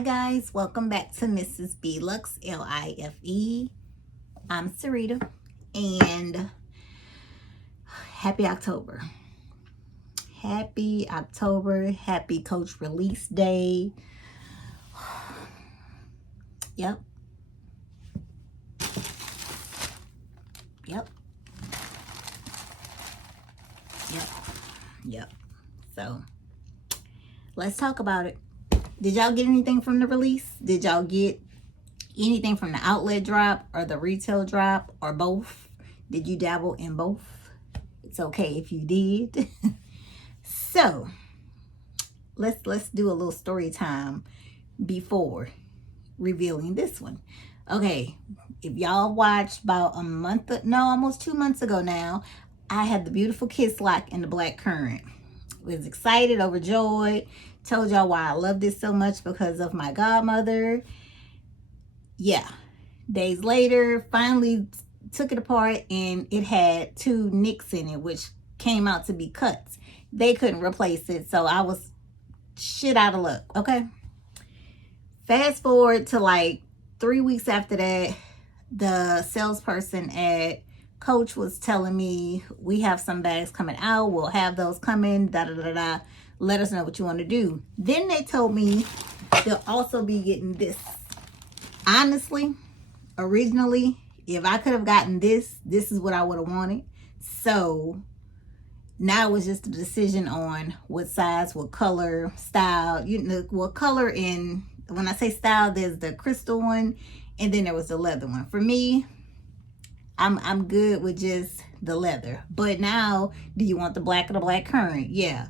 Hi guys, welcome back to Mrs. Bluxlife. I'm Sarita and happy October. Happy October, happy coach release day. Yep. So let's talk about it. Did y'all get anything from the release? Did y'all get anything from the outlet drop or the retail drop or both? Did you dabble in both? It's okay if you did. So let's do a little story time before revealing this one. Okay, if y'all watched about almost 2 months ago now, I had the beautiful Kiss Lock in the black currant. Was excited, overjoyed. Told y'all why I love this so much because of my godmother. Yeah. Days later, finally took it apart and it had 2 nicks in it, which came out to be cuts. They couldn't replace it, so I was shit out of luck, okay? Fast forward to like 3 weeks after that, the salesperson at Coach was telling me, we have some bags coming out. We'll have those coming, da-da-da-da. Let us know what you want to do. Then they told me they'll also be getting this. Honestly, originally, if I could have gotten this is what I would have wanted. So now it was just a decision on what size, what color, style, what color. In when I say style, there's the crystal one and then there was the leather one. For me, I'm good with just the leather. But now, do you want the black or the black currant? Yeah.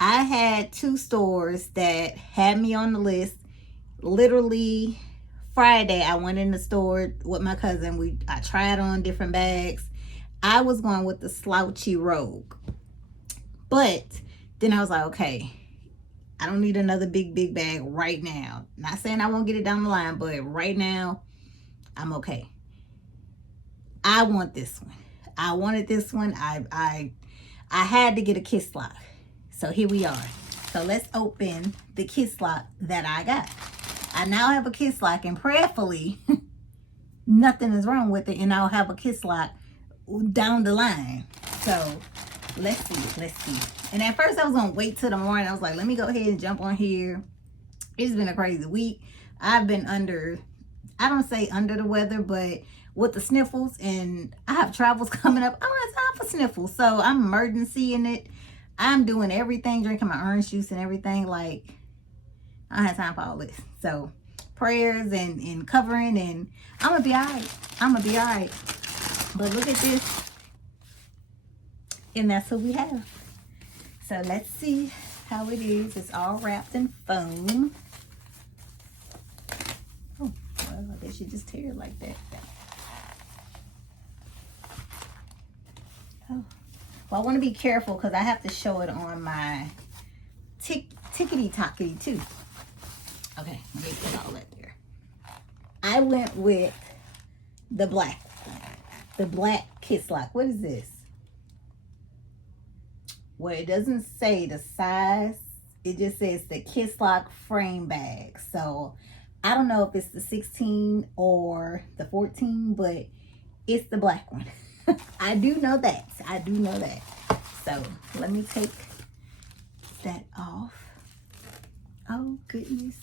I had 2 stores that had me on the list. Literally Friday, I went in the store with my cousin. I tried on different bags. I was going with the slouchy Rogue. But then I was like, okay, I don't need another big bag right now. Not saying I won't get it down the line, but right now, I'm okay. I want this one. I wanted this one. I had to get a Kiss Lock. So here we are. So let's open the Kiss Lock that I got. I now have a Kiss Lock, and prayerfully, nothing is wrong with it, and I'll have a Kiss Lock down the line. So let's see. And at first I was gonna wait till the morning. I was like, let me go ahead and jump on here. It's been a crazy week. I've been I don't say under the weather, but with the sniffles, and I have travels coming up. I don't have time for sniffles, so I'm emergency-ing it. I'm doing everything, drinking my orange juice and everything. Like, I don't have time for all this. So prayers and covering, and I'm gonna be all right. But look at this, and that's what we have. So let's see how it is. It's all wrapped in foam. Oh, well, I guess you just tear it like that. Oh, well, I want to be careful because I have to show it on my tickety-tockety too. Okay, let me put all that there. I went with the black Kiss Lock. What is this? Well, it doesn't say the size. It just says the Kiss Lock frame bag. So I don't know if it's the 16 or the 14, but it's the black one. I do know that. So let me take that off. Oh, goodness.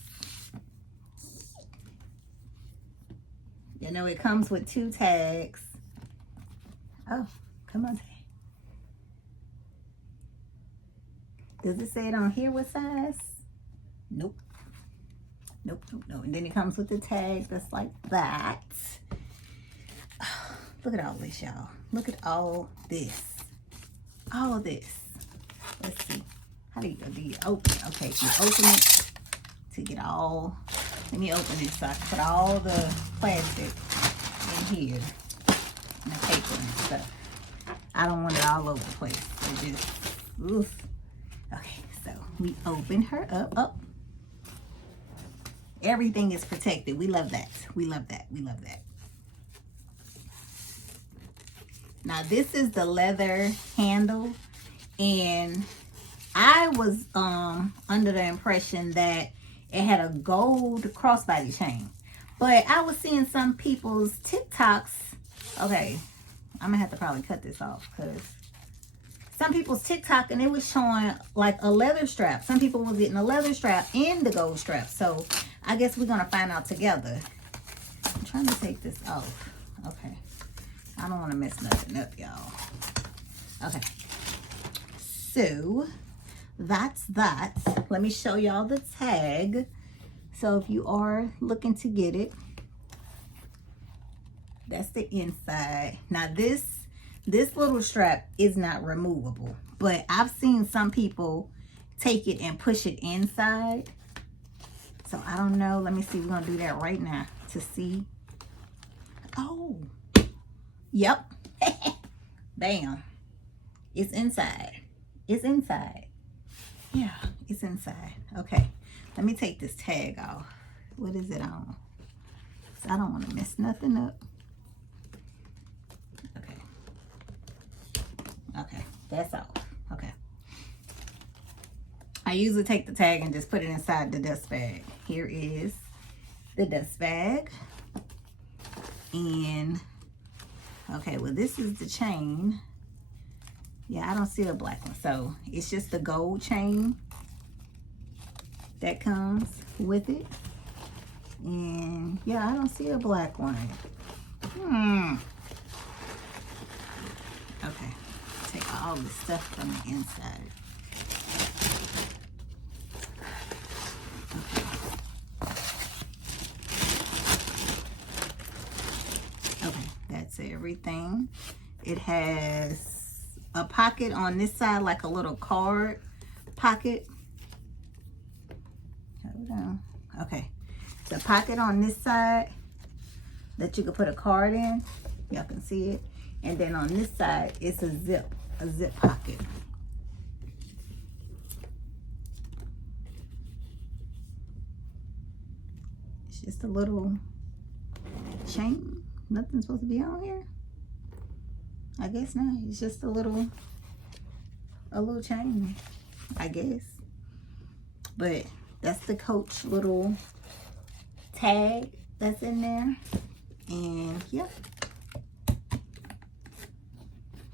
You know, it comes with 2 tags. Oh, come on. Does it say it on here what size? Nope. And then it comes with the tag that's like that. Oh, look at all this, y'all. Look at all this. Let's see. How do you open it? Okay, you open it to get all. Let me open it so I can put all the plastic in here and the paper and stuff. I don't want it all over the place. So just, oof. Okay, so we open her up. Everything is protected. We love that. Now this is the leather handle, and I was under the impression that it had a gold crossbody chain. But I was seeing some people's TikToks. Okay, I'm gonna have to probably cut this off because some people's TikTok and it was showing like a leather strap. Some people was getting a leather strap and the gold strap. So I guess we're gonna find out together. I'm trying to take this off. Okay, I don't want to mess nothing up, y'all. Okay, so that's that. Let me show y'all the tag. So if you are looking to get it, that's the inside. Now this little strap is not removable, but I've seen some people take it and push it inside. So I don't know. Let me see. We're gonna do that right now to see. Oh, yep. Bam. It's inside. It's inside. Yeah, it's inside. Okay. Let me take this tag off. What is it on? So I don't want to mess nothing up. Okay. Okay, that's off. Okay. I usually take the tag and just put it inside the dust bag. Here is the dust bag. And, okay, well, this is the chain. Yeah, I don't see a black one. So it's just the gold chain that comes with it. And yeah, I don't see a black one. Okay, take all the stuff from the inside. Okay, that's everything. It has a pocket on this side, like a little card pocket. Hold on. Okay, the pocket on this side that you could put a card in. Y'all can see it. And then on this side, it's a zip pocket. It's just a little chain. Nothing's supposed to be on here. I guess not. It's just a little chain, I guess. But that's the Coach little tag that's in there. And yeah.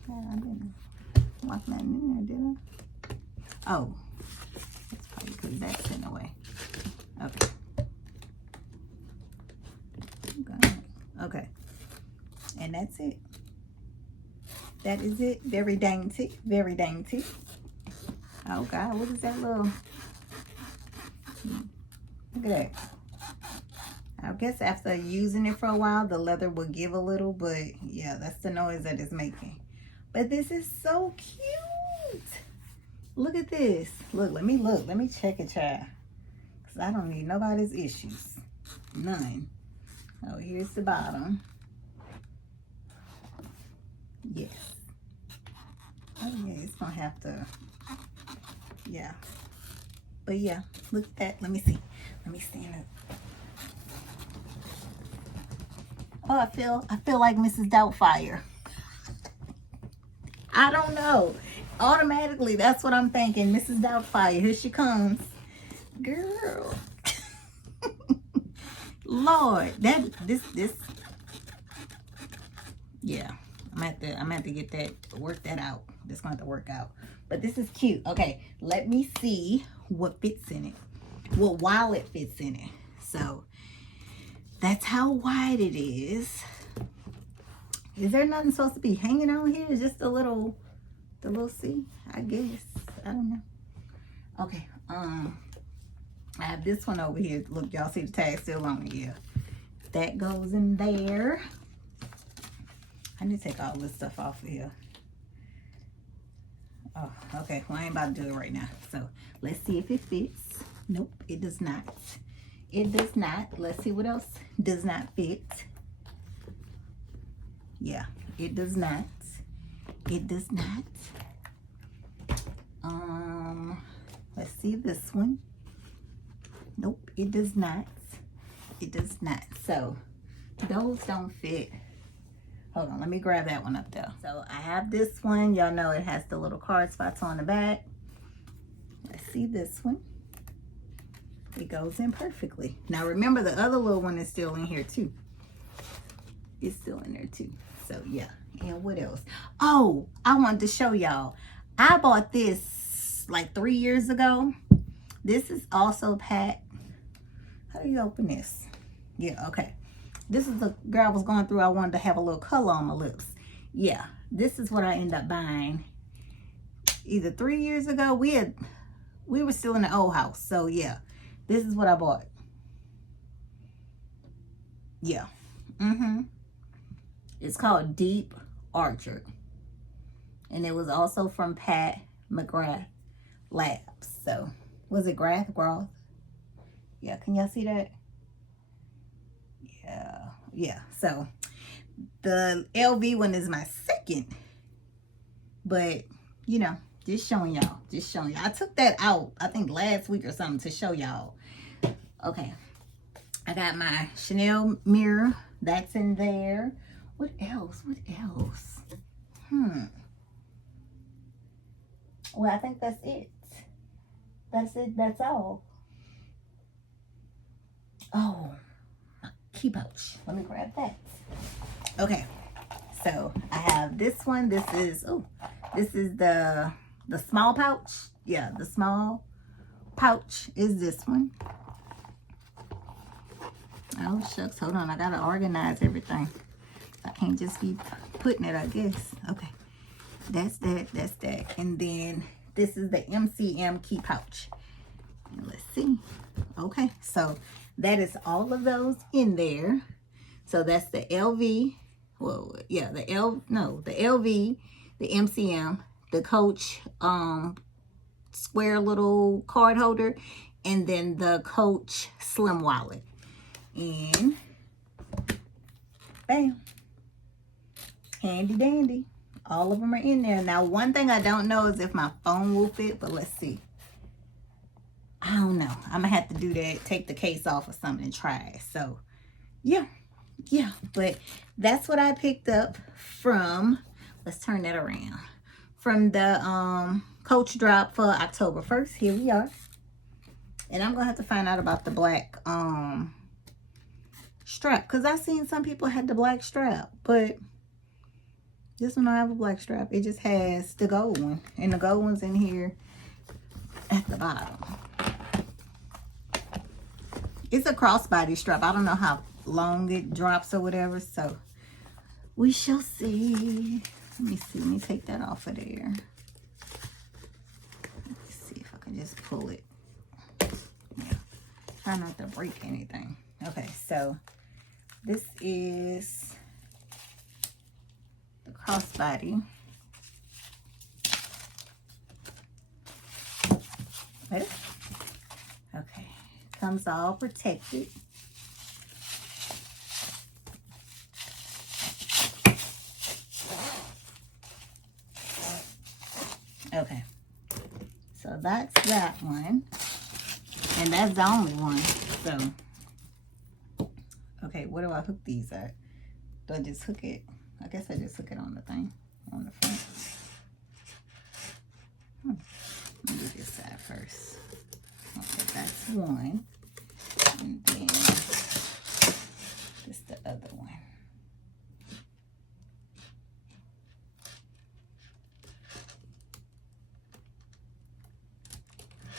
I didn't lock that in there, did I? Oh, that's probably because that's in the way. Okay. Okay. And that's it. That is it. Very dainty. Very dainty. Oh God, what is that little? Look at that. I guess after using it for a while, the leather will give a little, but yeah, that's the noise that it's making. But this is so cute. Look at this. Look. Let me check it, child. Because I don't need nobody's issues. None. Oh, here's the bottom. Yes. Oh yeah, it's gonna have to, yeah. But yeah, look at that. Let me see. Let me stand up. Oh, I feel like Mrs. Doubtfire. I don't know. Automatically, that's what I'm thinking. Mrs. Doubtfire, here she comes. Girl. Lord, this yeah. I'm gonna have to get that, work that out. It's gonna have to work out. But this is cute. Okay, let me see what fits in it. What wallet fits in it. So that's how wide it is. Is there nothing supposed to be hanging on here? It's just the little C, I guess. I don't know. Okay, I have this one over here. Look, y'all see the tag still on it. Yeah, that goes in there. I need to take all this stuff off of here. Oh, okay. Well, I ain't about to do it right now. So let's see if it fits. Nope, it does not. It does not. Let's see what else does not fit. Yeah, it does not. It does not. Let's see this one. Nope, it does not. It does not. So those don't fit. Hold on, let me grab that one up there. So I have this one. Y'all know it has the little card spots on the back. Let's see this one. It goes in perfectly. Now remember, the other little one is still in here too. It's still in there too. So yeah. And what else? Oh, I wanted to show y'all. I bought this like 3 years ago. This is also packed. How do you open this? Yeah, okay. This is the girl I was going through. I wanted to have a little color on my lips. Yeah, this is what I ended up buying. Either 3 years ago. We were still in the old house. So yeah, this is what I bought. Yeah. It's called Deep Orchard. And it was also from Pat McGrath Labs. So, was it Groth? Yeah, can y'all see that? Yeah. So, the LV one is my second. But, you know, just showing y'all. I took that out, I think last week or something, to show y'all. Okay. I got my Chanel mirror. That's in there. What else? Well, I think that's it. That's all. Oh, my key pouch. Let me grab that. Okay. So I have this one. This is the small pouch. Yeah, the small pouch is this one. Oh shucks, hold on. I gotta organize everything. I can't just be putting it, I guess. Okay. That's that. And then this is the MCM key pouch. And let's see. Okay, so that is all of those in there. So that's the LV. Well, yeah, the LV, the MCM, the Coach square little card holder, and then the Coach slim wallet. And bam, handy dandy. All of them are in there. Now, one thing I don't know is if my phone will fit, but let's see. I don't know. I'm gonna have to do that, take the case off or something and try it. So yeah, but that's what I picked up from, let's turn that around, from the Coach drop for October 1st. Here we are. And I'm gonna have to find out about the black strap, because I seen some people had the black strap, but this one don't have a black strap. It just has the gold one, and the gold one's in here at the bottom. It's a crossbody strap. I don't know how long it drops or whatever, so we shall see. Let me take that off of there. Let's see if I can just pull it. Yeah, try not to break anything. Okay, so this is the crossbody. Ready? Okay, comes all protected. Okay, so that's that one, and that's the only one. So okay, where do I hook these at? Do I just hook it? I guess I just hook it on the thing, on the front. Let me do this side first. Okay, that's one. And then this the other one.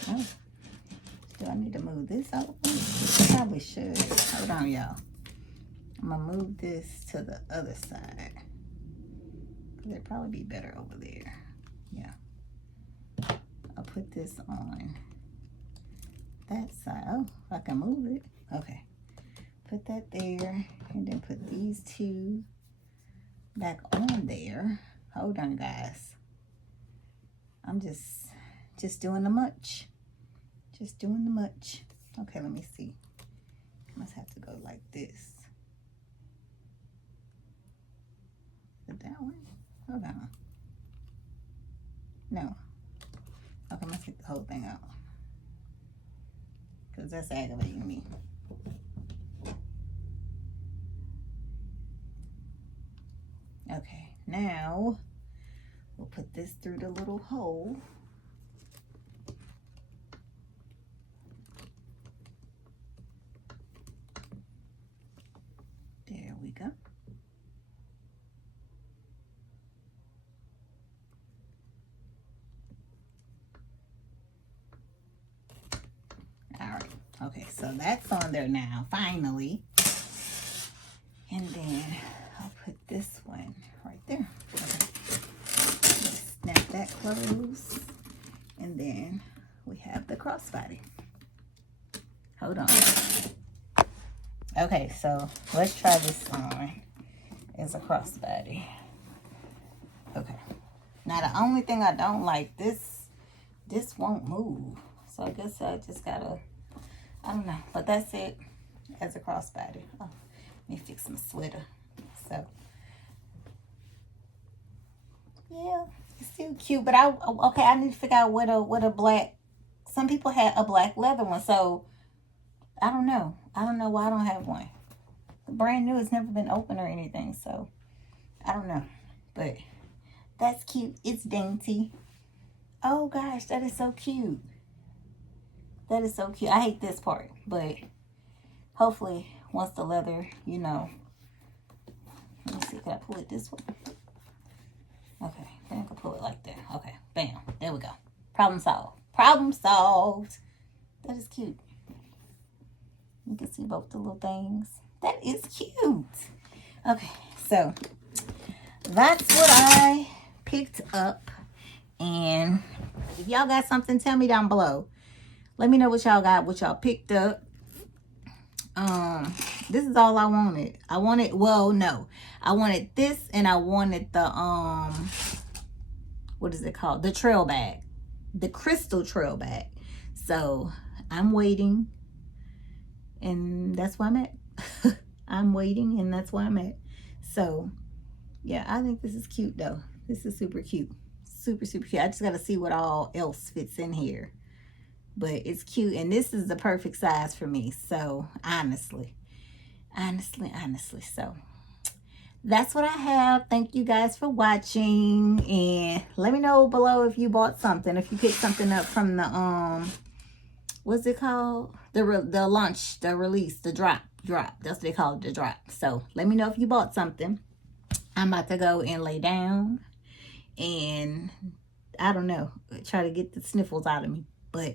Oh, do I need to move this out? Probably should. Hold on, y'all. I'm gonna move this to the other side. It'd probably be better over there. Yeah. I'll put this on that side. Oh, I can move it. Okay. Put that there, and then put these two back on there. Hold on, guys. I'm just doing the much. Just doing the much. Okay, let me see. I must have to go like this. Is it that one? Hold on. No. Okay, let's get the whole thing out, because that's aggravating me. Okay, now we'll put this through the little hole. Okay, so that's on there now, finally. And then I'll put this one right there. Okay. Snap that close. And then we have the crossbody. Hold on. Okay, so let's try this on as a crossbody. Okay. Now the only thing I don't like, this won't move. So I guess I just gotta, I don't know. But that's it as a crossbody. Oh, let me fix my sweater. So, yeah, it's still cute. But I need to figure out what a black, some people had a black leather one. So, I don't know. I don't know why I don't have one. Brand new, it's never been open or anything. So, I don't know. But that's cute. It's dainty. Oh, gosh, that is so cute. That is so cute. I hate this part, but hopefully once the leather, you know. Let me see, can I pull it this way? Okay, then I can pull it like that. Okay, bam, there we go. Problem solved. Problem solved. That is cute. You can see both the little things. That is cute. Okay, so that's what I picked up. And if y'all got something, tell me down below. Let me know what y'all got, what y'all picked up. This is all I wanted. I wanted this, and I wanted the what is it called? The trail bag. The crystal trail bag. So I'm waiting, and that's where I'm at. I'm waiting, and that's where I'm at. So yeah, I think this is cute though. This is super cute. Super, super cute. I just got to see what all else fits in here. But it's cute. And this is the perfect size for me. So, honestly. So, that's what I have. Thank you guys for watching. And let me know below if you bought something. If you picked something up from the, what's it called? The launch, the release, the drop. That's what they call it, the drop. So, let me know if you bought something. I'm about to go and lay down. And I don't know, try to get the sniffles out of me. But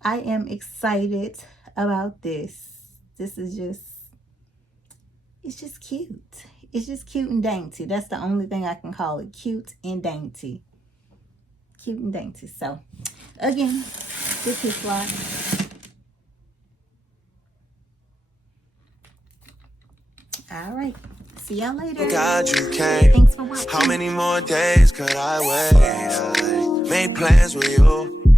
I am excited about this. This is just, it's just cute. It's just cute and dainty. That's the only thing I can call it. Cute and dainty. Cute and dainty. So, again, this is like, all right. See y'all later. God, you came. Thanks for watching. How many more days could I wait? I made plans with you.